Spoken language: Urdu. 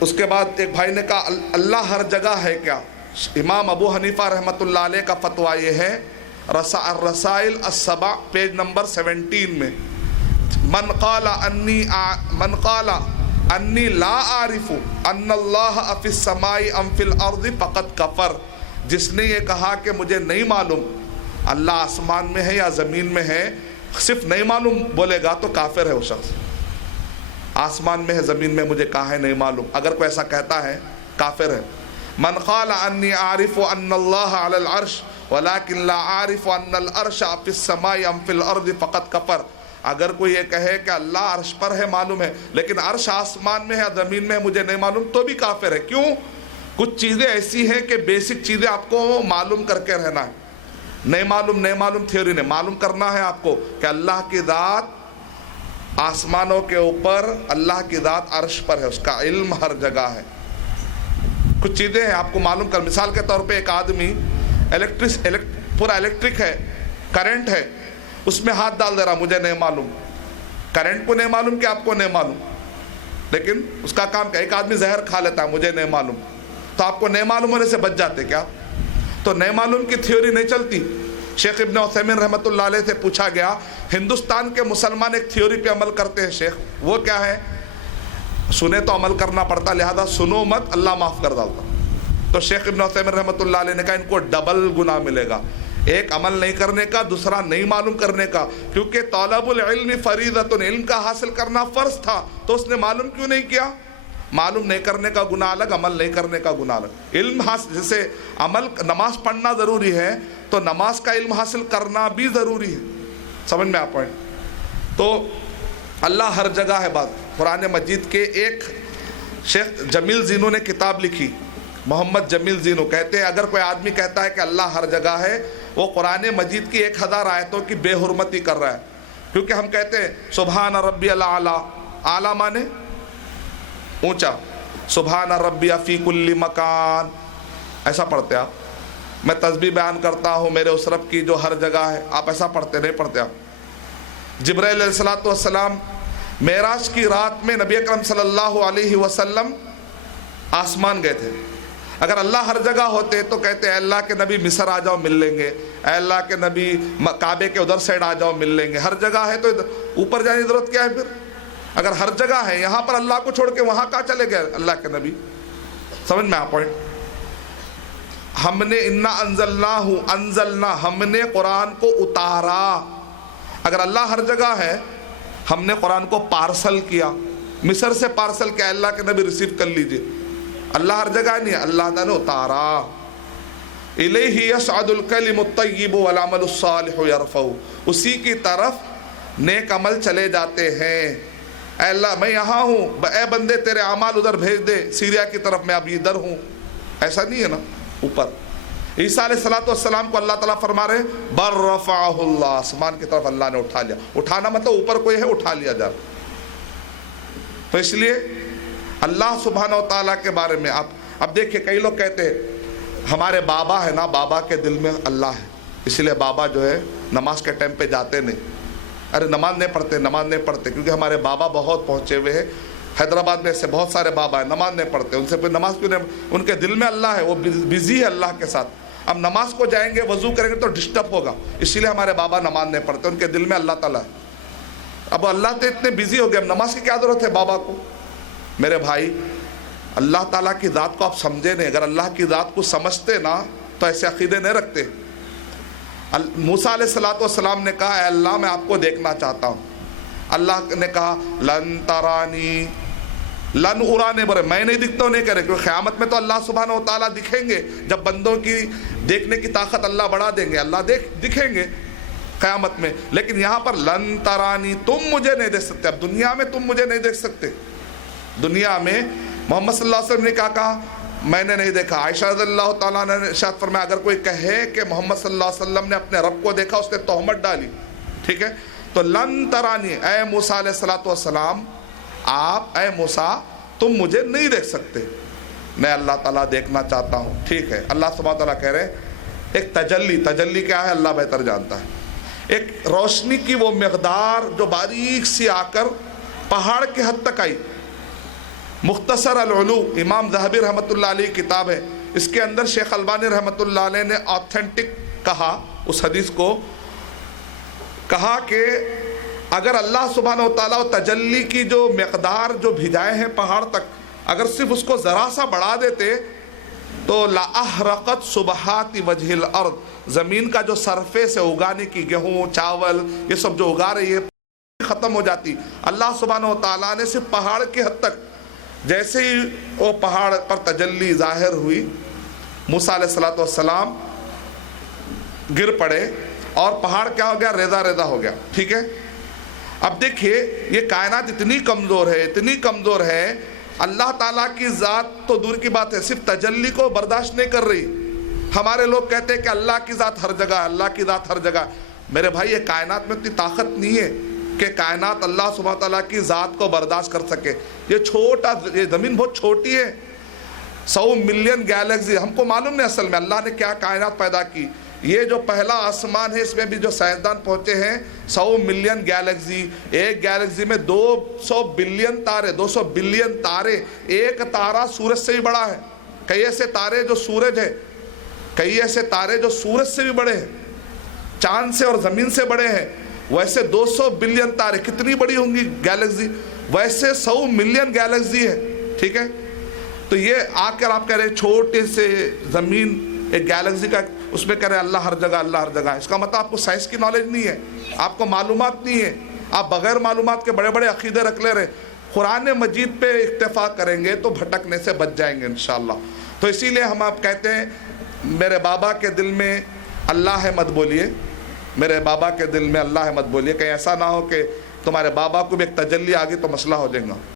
اس کے بعد ایک بھائی نے کہا اللہ ہر جگہ ہے کیا؟ امام ابو حنیفہ رحمۃ اللہ علیہ کا فتویٰ یہ ہے، الرسائل السبع پیج نمبر 17 میں، من قال انی لا اعرف ان اللہ فی السماء ام فی الارض فقد کفر، جس نے یہ کہا کہ مجھے نہیں معلوم اللہ آسمان میں ہے یا زمین میں ہے، صرف نہیں معلوم بولے گا تو کافر ہے وہ شخص۔ آسمان میں ہے زمین میں مجھے کہاں ہے نہیں معلوم، اگر کوئی ایسا کہتا ہے کافر ہے۔ من قال انی اعرف ان اللہ علی العرش ولکن لا اعرف ان العرش فی السماء ام فی الارض فقد کفر، اگر کوئی یہ کہے کہ اللہ عرش پر ہے معلوم ہے لیکن عرش آسمان میں ہے یا زمین میں ہے مجھے نہیں معلوم، تو بھی کافر ہے۔ کیوں؟ کچھ چیزیں ایسی ہیں کہ بیسک چیزیں آپ کو معلوم کر کے رہنا ہے، نہیں معلوم تھیوری نہیں، معلوم کرنا ہے آپ کو کہ اللہ کی ذات آسمانوں کے اوپر، اللہ کی ذات عرش پر ہے، اس کا علم ہر جگہ ہے۔ کچھ چیزیں ہیں آپ کو معلوم کر، مثال کے طور پہ ایک آدمی پورا الیکٹرک ہے، کرنٹ ہے، اس میں ہاتھ ڈال دے رہا، مجھے نہیں معلوم، کرنٹ کو نہیں معلوم کہ آپ کو نہیں معلوم، لیکن اس کا کام کیا؟ ایک آدمی زہر کھا لیتا ہے، مجھے نہیں معلوم، تو آپ کو نہیں معلوم ہونے سے بچ جاتے کیا؟ تو نہیں معلوم کی تھیوری نہیں چلتی۔ شیخ ابن عثیمین رحمۃ اللہ علیہ سے پوچھا گیا، ہندوستان کے مسلمان ایک تھیوری پہ عمل کرتے ہیں شیخ، وہ کیا ہے؟ سنے تو عمل کرنا پڑتا، لہذا سنو مت، اللہ معاف کر ڈالتا۔ تو شیخ ابن عثیمین رحمۃ اللہ علیہ نے کہا ان کو ڈبل گناہ ملے گا، ایک عمل نہیں کرنے کا، دوسرا نہیں معلوم کرنے کا، کیونکہ طلب العلم فریضۃ، علم کا حاصل کرنا فرض تھا، تو اس نے معلوم کیوں نہیں کیا؟ معلوم نہیں کرنے کا گناہ الگ، عمل نہیں کرنے کا گناہ الگ۔ علم حاصل، جیسے عمل، نماز پڑھنا ضروری ہے تو نماز کا علم حاصل کرنا بھی ضروری ہے، سمجھ میں آپ آئے؟ تو اللہ ہر جگہ ہے۔ بات قرآن مجید کے ایک شیخ جمیل زینو نے کتاب لکھی، محمد جمیل زینو، کہتے ہیں اگر کوئی آدمی کہتا ہے کہ اللہ ہر جگہ ہے، وہ قرآن مجید کی 1000 آیتوں کی بے حرمتی کر رہا ہے، کیونکہ ہم کہتے ہیں سبحان ربی الاعلیٰ، اعلیٰ مانے اونچا، سبحان ربی فی کل مکان، ایسا پڑھتے آپ؟ میں تسبیح بیان کرتا ہوں میرے اس رب کی جو ہر جگہ ہے، آپ ایسا پڑھتے نہیں پڑھتے آپ؟ جبرائیل علیہ السلام معراج کی رات میں نبی اکرم صلی اللہ علیہ وسلم آسمان گئے تھے، اگر اللہ ہر جگہ ہوتے تو کہتے اے اللہ کے نبی مصر آ جاؤ مل لیں گے، اے اللہ کے نبی کعبے کے ادھر سائڈ آ جاؤ مل لیں گے، ہر جگہ ہے تو اوپر جانے کی ضرورت کیا ہے پھر؟ اگر ہر جگہ ہے، یہاں پر اللہ کو چھوڑ کے وہاں کہاں چلے گئے اللہ کے نبی؟ سمجھ میں آپ پوائنٹ؟ ہم نے انا انزلنا، ہم نے قرآن کو اتارا۔ اگر اللہ ہر جگہ ہے، ہم نے قرآن کو پارسل کیا، مصر سے پارسل کیا، اللہ کے نبی ریسیو کر لیجئے۔ اللہ ہر جگہ نہیں ہے، اللہ تعالیٰ نے اتارا۔ الیہ یصعد الکلم الطیب والعمل الصالح یرفعہ، اسی کی طرف نیک عمل چلے جاتے ہیں۔ اے اللہ میں یہاں ہوں، اے بندے تیرے اعمال ادھر بھیج دے، سیریا کی طرف، میں ابھی ادھر ہوں، ایسا نہیں ہے نا اوپر۔ عیسیٰ علیہ السلام کو اللہ تعالیٰ فرما رہے بر رفعہ اللہ، آسمان کی طرف اللہ نے اٹھا لیا۔ اٹھانا مطلب اوپر کوئی ہے، اٹھا لیا جا۔ تو اس لیے اللہ سبحانہ و تعالیٰ کے بارے میں اب دیکھیں، کئی لوگ کہتے ہیں ہمارے بابا ہے نا، بابا کے دل میں اللہ ہے، اس لیے بابا جو ہے نماز کے ٹائم پہ جاتے نہیں، ارے نماز نہیں پڑھتے کیونکہ ہمارے بابا بہت پہنچے ہوئے ہیں، حیدرآباد میں ایسے بہت سارے بابا ہیں نماز نہیں پڑھتے، ان سے کوئی نماز کیوں نہیں؟ ان کے دل میں اللہ ہے، وہ بزی ہے اللہ کے ساتھ۔ اب نماز کو جائیں گے، وضو کریں گے تو ڈسٹرب ہوگا، اسی لیے ہمارے بابا نماز نہیں پڑھتے، ان کے دل میں اللہ تعالیٰ ہے۔ اب اللہ تو اتنے بزی ہو گئے، اب نماز کی کیا ضرورت ہے بابا کو؟ میرے بھائی، اللہ تعالیٰ کی ذات کو آپ سمجھے نہیں، اگر اللہ کی ذات کو سمجھتے نا تو ایسے عقیدے نہیں رکھتے۔ موسیٰ علیہ السلام نے کہا اے اللہ میں آپ کو دیکھنا چاہتا ہوں، اللہ نے کہا لن ترانی، لن ارانے برے، میں نہیں دکھتا ہوں نہیں کرے، کیونکہ قیامت میں تو اللہ سبحانہ و تعالیٰ دکھیں گے، جب بندوں کی دیکھنے کی طاقت اللہ بڑھا دیں گے، اللہ دکھیں گے قیامت میں، لیکن یہاں پر لن ترانی، تم مجھے نہیں دیکھ سکتے۔ اب دنیا میں تم مجھے نہیں دیکھ سکتے، دنیا میں محمد صلی اللہ علیہ وسلم نے کیا کہا؟ میں نے نہیں دیکھا۔ عائشہ رضی اللہ تعالیٰ نے ارشاد فرمایا اگر کوئی کہے کہ محمد صلی اللہ علیہ وسلم نے اپنے رب کو دیکھا، اس نے تہمت ڈالی، ٹھیک ہے؟ تو لن ترانی، اے موسیٰ علیہ السلام، آپ اے موسیٰ تم مجھے نہیں دیکھ سکتے، میں اللہ تعالیٰ دیکھنا چاہتا ہوں، ٹھیک ہے؟ اللہ سبحانہ تعالیٰ کہہ رہے ایک تجلی کیا ہے اللہ بہتر جانتا ہے، ایک روشنی کی وہ مقدار جو باریک سی آ کر پہاڑ کی حد تک آئی، مختصر العلو امام ذہبی رحمۃ اللہ علیہ کتاب ہے، اس کے اندر شیخ البانی رحمۃ اللہ علیہ نے آتھینٹک کہا، اس حدیث کو کہا کہ اگر اللہ سبحانہ و تعالیٰ تجلی کی جو مقدار جو بھیجائے ہیں پہاڑ تک، اگر صرف اس کو ذرا سا بڑھا دیتے تو لَأَحْرَقَتْ سُبْحَاتِ وَجْهِ الْأَرْضِ، زمین کا جو سرفے سے اگانے کی گیہوں چاول یہ سب جو اگا رہی ہے ختم ہو جاتی۔ اللہ سبحانہ و تعالیٰ نے صرف پہاڑ کی حد تک، جیسے ہی وہ پہاڑ پر تجلی ظاہر ہوئی، موسیٰ علیہ السلام گر پڑے اور پہاڑ کیا ہو گیا؟ ریزہ ریزہ ہو گیا، ٹھیک ہے۔ اب دیکھیے یہ کائنات اتنی کمزور ہے، اتنی کمزور ہے، اللہ تعالیٰ کی ذات تو دور کی بات ہے، صرف تجلی کو برداشت نہیں کر رہی۔ ہمارے لوگ کہتے ہیں کہ اللہ کی ذات ہر جگہ، اللہ کی ذات ہر جگہ۔ میرے بھائی یہ کائنات میں اتنی طاقت نہیں ہے کہ کائنات اللہ سبحانہ تعالیٰ کی ذات کو برداشت کر سکے۔ یہ چھوٹا، یہ زمین بہت چھوٹی ہے، 100 ملین گیلیکسی، ہم کو معلوم نہیں اصل میں اللہ نے کیا کائنات پیدا کی۔ یہ جو پہلا آسمان ہے اس میں بھی جو سائنسدان پہنچے ہیں 100 ملین گیلیکسی، ایک گیلیکسی میں 200 بلین تارے، 200 بلین تارے، ایک تارہ سورج سے بھی بڑا ہے۔ کئی ایسے تارے جو سورج ہے، کئی ایسے تارے جو سورج سے بھی بڑے ہیں، چاند سے اور زمین سے بڑے ہیں، ویسے 200 بلین تارے کتنی بڑی ہوں گی گیلیکسی، ویسے 100 ملین گیلیکسی ہے، ٹھیک ہے۔ تو یہ آ کر آپ کہہ رہے ہیں چھوٹے سے زمین ایک گیلیکسی کا، اس میں کہہ رہے ہیں اللہ ہر جگہ، اللہ ہر جگہ۔ اس کا مطلب آپ کو سائنس کی نالج نہیں ہے، آپ کو معلومات نہیں ہے، آپ بغیر معلومات کے بڑے بڑے عقیدے رکھ لے رہے۔ قرآن مجید پہ اکتفا کریں گے تو بھٹکنے سے بچ جائیں گے انشاءاللہ۔ تو اسی لیے ہم آپ کہتے ہیں میرے بابا کے دل میں اللہ ہے مت بولیے، میرے بابا کے دل میں اللہ ہے مت بولیے، کہیں ایسا نہ ہو کہ تمہارے بابا کو بھی ایک تجلی آ گئی تو مسئلہ ہو جائے گا۔